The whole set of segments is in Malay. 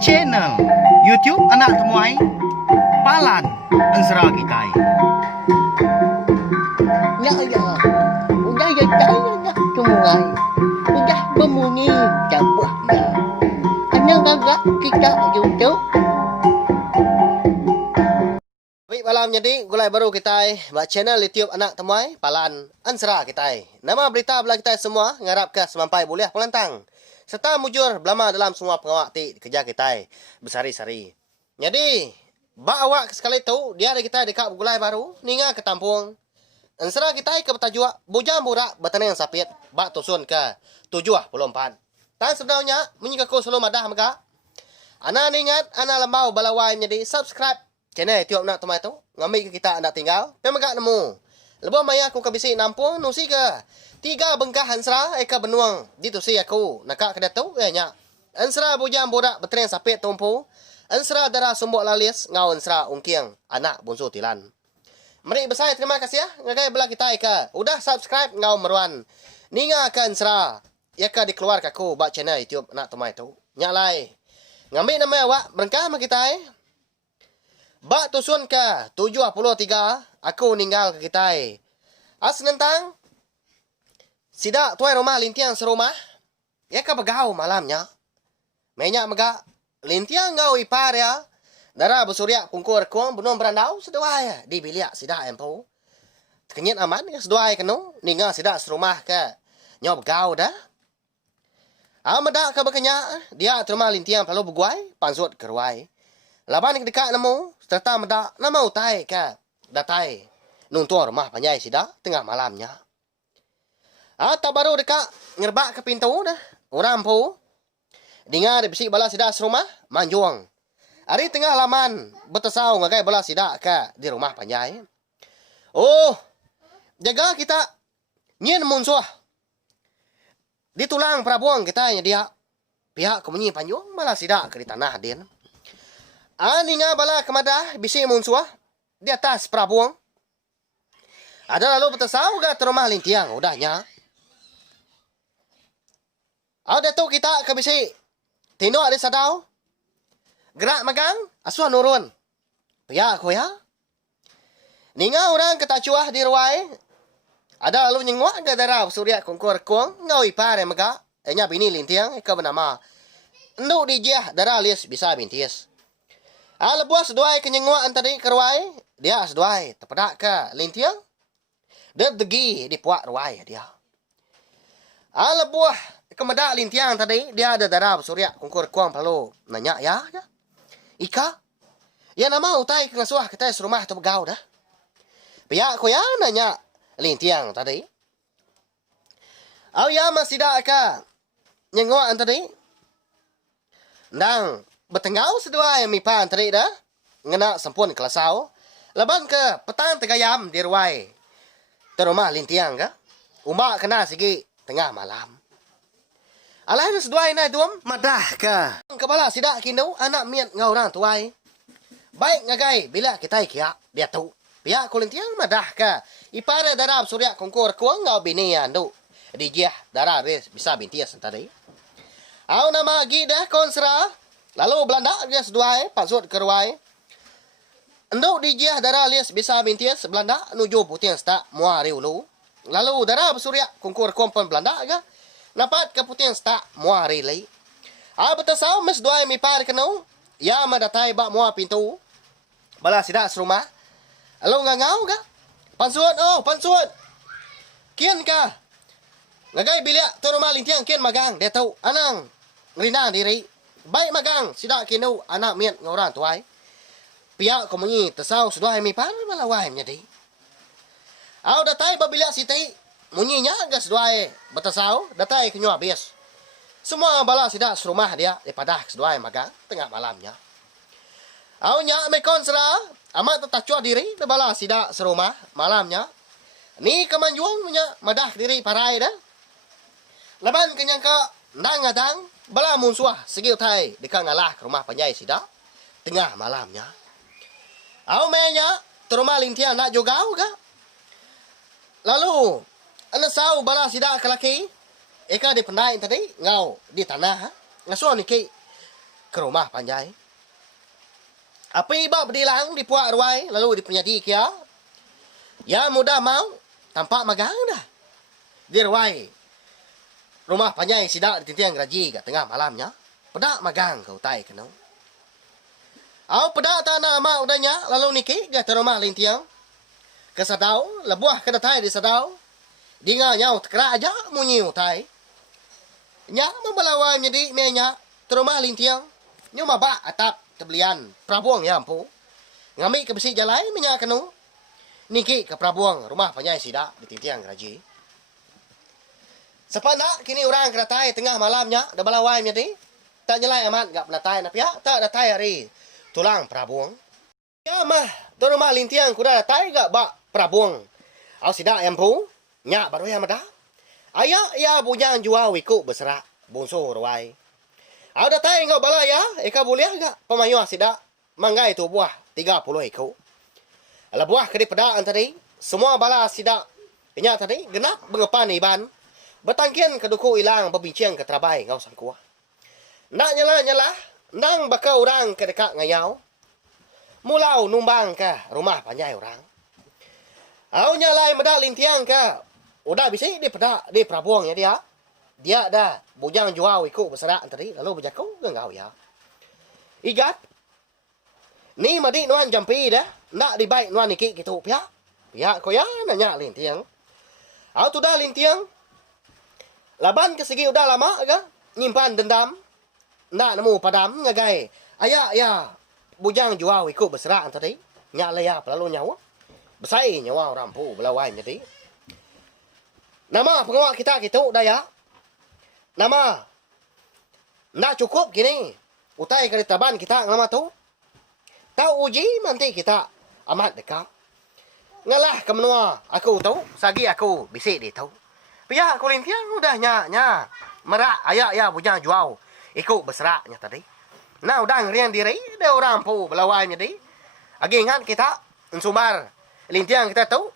Channel YouTube Anak Temuai Palan Ansara Kitai. Ya ya, udah ya saya nak temuai, udah berbunyi cabut ya. Anak agak kita YouTube. Baik, malam jadi gulai baru kita buat channel YouTube Anak Temuai Palan Ansara kita. Nama berita belah kita semua ngarap ke semampai boleh pelantang. Serta mujur belama dalam semua pengawak ti kerja kita bersari-sari. Jadi, bak awak sekali tu dia ada kita dekat gulai baru ninga ke Tampung. Ansara kita ke bertajuk Bujang Burak Bertenang Sapit bak tusun ke 74. Dan sebenarnya menyikaku selalu madah maka. Ana ingat ana lembau balawai menjadi subscribe channel YouTube Nak Temuai tu. Ngambil ke kita nak tinggal. Memang nemu. Lepas maya aku ke bisi nampung nusi ke. 3 bengkah Ansara eka benuang di tusi aku. Nakak ke datu nya. Ansara Bujang Burak Bertenang Sapit tumpu. Ansara darah sumbuk lalis ngau Ansara ungkiang anak bungsu tilan. Mari besar terima kasih ya ngagai belah kita eka. Udah subscribe ngau meruan. Ninga ke Ansara. Eka dikeluar aku bak channel YouTube Nak Temuai tu. Nyalai. Ngambil nama awak berengkah sama kita Bak tusun ke 73 aku ninggal ke kita As nentang sidak tuai rumah lintiang serumah. Ya ke begau malamnya. Menyak mega lintiang ngau ipar ya. Dara bersurya kungkur kuang benung berandau sedua ya. Di biliak sidak empu. Kenyit aman ya sedua kenu. Ninggal sidak serumah ke. Nyok begau dah. Amadak ke berkenyak. Dia terima lintiang perlu berguai. Pansut keruai. Laban dekat nemu. Serta medak nama utai ke. Datai. Nuntur rumah panjai sidak. Tengah malamnya. Tak baru dekat ngerbak ke pintu dah. Orang pu. Dengar bisik bala sidak serumah. Manjuang. Hari tengah laman. Bertesau ngagai bala sidak ke. Di rumah panjai. Oh. Jaga kita. Nyin munsuah. Di tulang perabuang kita dia. Pihak kemunyi panjung. Bala sidak ke di tanah din. Ninga bala kemadah. Bisik munsuah. Di atas perabuang. Ada lalu bertesau ke rumah lintiang. Udahnya. Ada tu kita ke bisi. Tino ada sadau. Gerak magang. Asuh nurun. Pia aku ya. Ninga orang ketacuah di ruai. Ada lalu nyengwak ke darah surya kongkor kuang. Ngau ipar yang mega. Enya bini lintiang. Ika bernama. Nduk dijah darah lis bisa bintis. Lebuah seduai ke nyengwak antara ke ruai. Dia seduai. Terpedak ke lintiang. Dia degi di puak ruai dia. Lebuah kemedak lintiang tadi, dia ada darah surya kungkur kuang perlu nanya ya. Ika, ya nama utai ngasuah kita serumah tu begau dah. Pihak aku ya nanya lintiang tadi. Ya masih dak ka nyengok tadi. Nang bertenggau sedua yang mipan tadi dah. Ngena sempun kelasau. Leban ke petang tegayam di ruai. Terumah lintiang ka. Umbak kena segi tengah malam. Alahnya seduai naik tuam. Madah ka. Kepala sidak kindu. Anak miat ngau orang tuai. Baik ngagai. Bila kita ikia. Dia tu. Pihak kulintiang madah ka. Ipara darab surya kongkor kuang ngau binian tu. Dijah darab bisa bintias tadi. Au nama gidah konsra. Lalu Belanda dia seduai. Pasut keruai. Enduk dijah darab lias bisa bintias. Belanda nuju putih stak muari ulu. Lalu darab surya kongkor kuang Belanda ka. Napat kaputian stak mua relay. Betasau mes doai mi par kenu. Ya madatai bak mua pintu. Bala sidak serumah. Alo ngangau ka? Pansut pansut. Kian ka? Ngagai biliak tu rumah lintiang kian magang. Dia tahu anang ngerina diri. Baik magang sidak kinu anak miat ngorang tuai. Pihak komunyi tesau sudah mi par malawai menjadi. Datai babiliak siti. Munyinya gas duai betasau datai kenyu habis. Semua bala sidak serumah dia daripada seduai magang tengah malamnya. Nya mekon sera amat tetacua diri bala sidak serumah malamnya. Ni kemanjuang punya madah diri parai dah. Leban kenyangka ndang-ndang bala munsuah segi utai dekat ngalah ke rumah panjai sidak tengah malamnya. Menya terumah lintian nak jogau ka. Lalu Ana sau bala sidak kelaki. Eka di pendai tadi ngau di tanah. ngasuh niki ke rumah Panjai. Api ba berdilang di puak ruai lalu dipenyadi kia. Ya mudah mau tampak magang dah. Di ruai rumah Panjai sidak di tintiang geraji kat tengah malamnya. Pedak magang kau tai kena. Au pedak tanah mak udahnya lalu niki ke rumah lintiang. Ke sadau, lebuah ke datai di sadau. Dinga nyau tekra aja munyiu tai. Nya membalawan jadi menya terumah lintiang. Nyu mabak atap tebelian prabuang ya ampu. Ngami ke besi jalai menya kenu. Niki ke prabuang rumah Panjai sidak di tintiang geraji. Sepanak kini orang keratai tengah malamnya dah balawai jadi. Tak nyelai amat gak penatai na pihak tak datai hari tulang prabuang. Ya mah terumah lintiang kuda datai gak bak prabuang. Au sidak ampu nya baru ya madah. Ayah ya bujang jual wiku berserak bonso ruai. Au datai ngau balaya eka boleh gak pemayuah sidak manggai tu buah 30 ekor. Ala buah kedi pedaan tadi semua bala sidak nya tadi genap bengepan iban. Bertangkian keduku ilang berbincang ke terabai ngau sangkuah. Nak nyala nang bakal orang ke dekat ngayau. Mulau numbang ke rumah Panjai orang. Au nyalai medak lintiang ke. Udah bisa dia pedak dia prabuang ya dia. Dia dah bujang jual ikut berserak tadi lalu berjakau ke ngau ya. Igat. Ni madi nuan jampi dah. Nak dibaik nuan niki gitu pihak. Pihak ko ya nanya lintiang. Au tu dah lintiang. Laban ke segi udah lama ke nyimpan dendam. Nak nemu padam ngagai. Ayah ya bujang jual ikut berserak tadi. Nyak laya pelalu nyawa. Besai nyawa orang pu belawai jadi. Nama pengawal kita gitu dah ya. Nama nak cukup gini. Utai kali taban kita ngama tu. Tahu uji nanti kita amat dekat. Ngalah ke menua aku tahu. Sagi aku bisik dia tahu. Pihak kulintiang udah nya merak ayak ya bujang jual ikut berseraknya tadi. Nah udah ngerian diri ada orang pu belawai jadi. Agi ingat kita sumbar lintiang kita tahu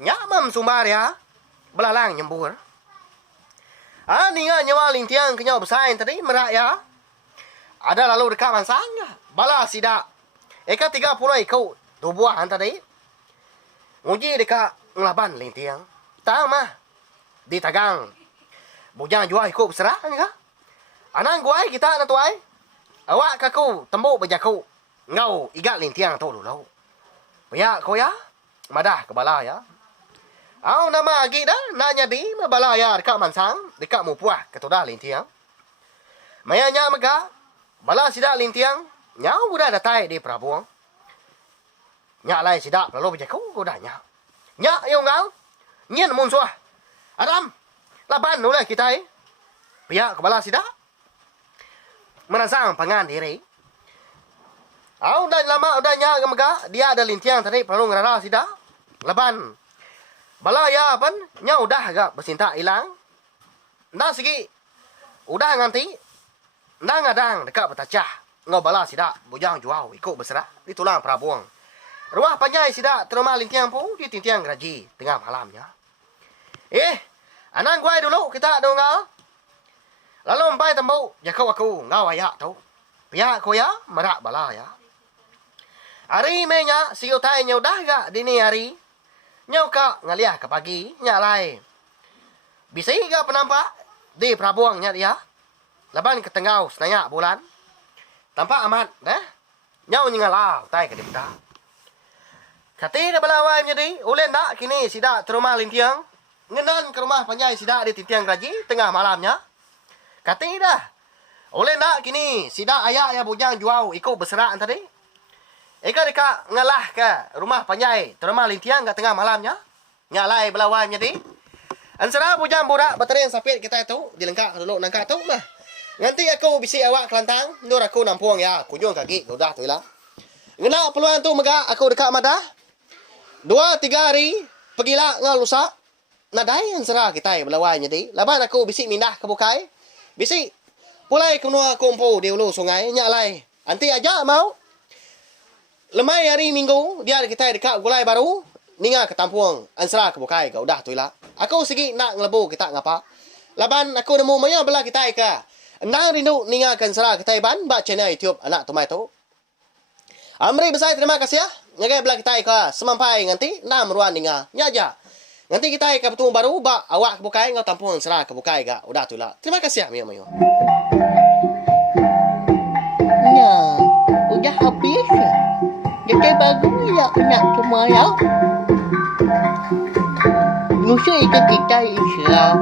nyamam sumbar ya belalang nyembur. Ninga nyawa lintiang kenyau besain tadi merak ya. Ada lalu dekat mansang bala sidak. Eka 30 ikut tu buah tadi. Nguji dekat ngelaban lintiang. Tahu mah di tagang bujang jual ikut berserah ka anang guai kita na tuai awak kaku tembuk berjaku ngau igat lintiang tu dulu ya ko ya madah ke bala ya au nama agi dah nak jadi bala ya dekat mansang dekat mupuah ketudah lintiang mayanya mega bala sidak lintiang nyau budak datai di prabuang nyak lai sidak lalu berjaku kudanya nyak yo ngau nyen mun suah Adam, laban oleh kita pihak kepala sidak menasang pangan diri. Au dah lama udahnya gemega dia ada lintiang tadi perlu ngerara sidak. Laban bala ya pan nya udah agak bersinta hilang. Nda segi udah nganti nda ngadang dekat betacah ngau bala sidak bujang jual ikut berserah di tulang prabuang. Rumah Panjai sidak terima lintiang pun di tintiang geraji tengah malamnya. Anang guai dulu kita dong ngau. Lalu empai tembuk jakau aku ngau ayak tu. Pihak ko ya merak bala ya. Hari menya si utai nyau dah gak dini hari. Nyau ka ngaliah ke pagi nyalai. Bisa gak penampak di prabuangnya dia. Laban ke tengau senayak bulan. Tampak amat dah. Nyau nyingalau utai ke dipta. Kati dah balawai menjadi ulen dak kini sidak terumah lintiang. Ngenan ke rumah Panjai sidak di tintiang geraji tengah malamnya. Kati dah. Oleh nak kini sidak ayak ya bujang jual ikut berserak tadi. Eka dekat ngalah ke rumah Panjai terumah lintiang ke tengah malamnya. Nyalai belawai menjadi. Ansara bujang budak baterai sapit kita itu dilengkap dulu nangka tu mah. Nanti aku bisi awak kelantang, nur aku nampuang ya, kunjung kaki udah tu lah. Ngena peluang tu mega aku dekat madah. 2-3 hari pergilah ngal lusa. Nadai ansara kita belawai jadi. Laban aku bisi mindah ke bukai. Bisi pulai kenua kumpul di ulu sungai nyalai. Anti aja mau. Lemai hari Minggu dia kita dekat gulai baru. Ninga ke tampuang ansara ke bukai ke udah tu lah. Aku segi nak ngelebu kita ngapa. Laban aku nemu maya belah kita ke Nang rindu ningakan sera kita ban ba channel YouTube anak tumai tu. Amri besar terima kasih ya. Ngagai belah kita ka semampai nganti 6 ruan ninga. Nyaja. Nanti kita ka bertemu baru ba awak kebukai ngau tampung sera kebukai ga. Udah tu lah. Terima kasih ya Mio. Nah, udah habis ya. Jadi baru ya nak semua ya. Musuh itu kita Islam.